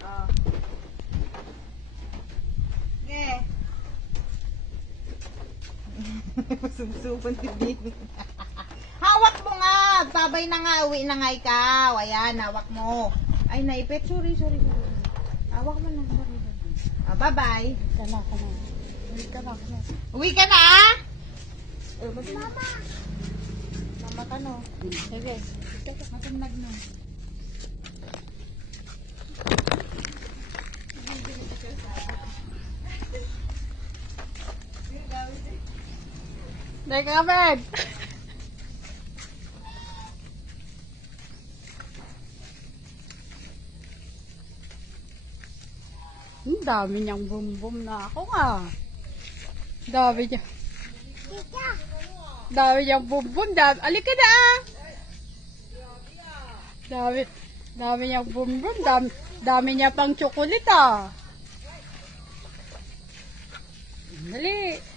Oh. Okay. Sumsubon si Bing. Hawak mo nga! Babay na nga, uwi na nga ikaw. Ayan, hawak mo. Ay, naipit. Sorry. Hawak mo na. Sorry. Bye-bye. Uwi ka na. Uwi ka na? Mama! Mama ka no? Sige. Masamnag no. Teka, Meg! Ang dami niyang bum-bum na ako nga. Dami niya. Dami niyang bum-bum. Alika na ah! Dami niyang bum-bum. Dami niya pang chocolate ah. Dali.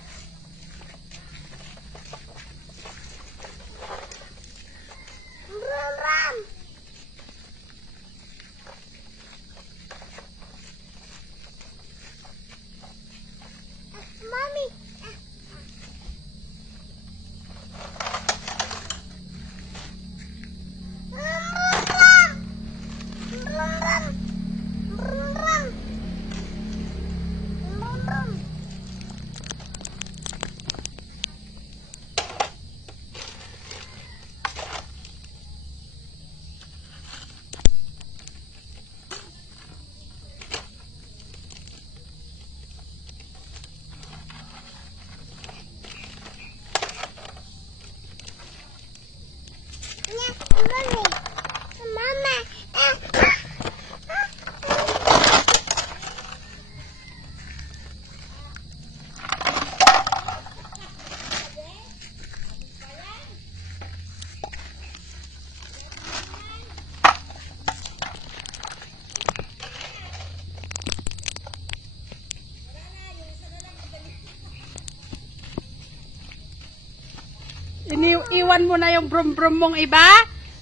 Iwan mo na yung brum-brum mong iba?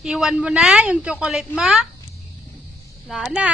Iwan mo na yung chocolate mo? Wala na.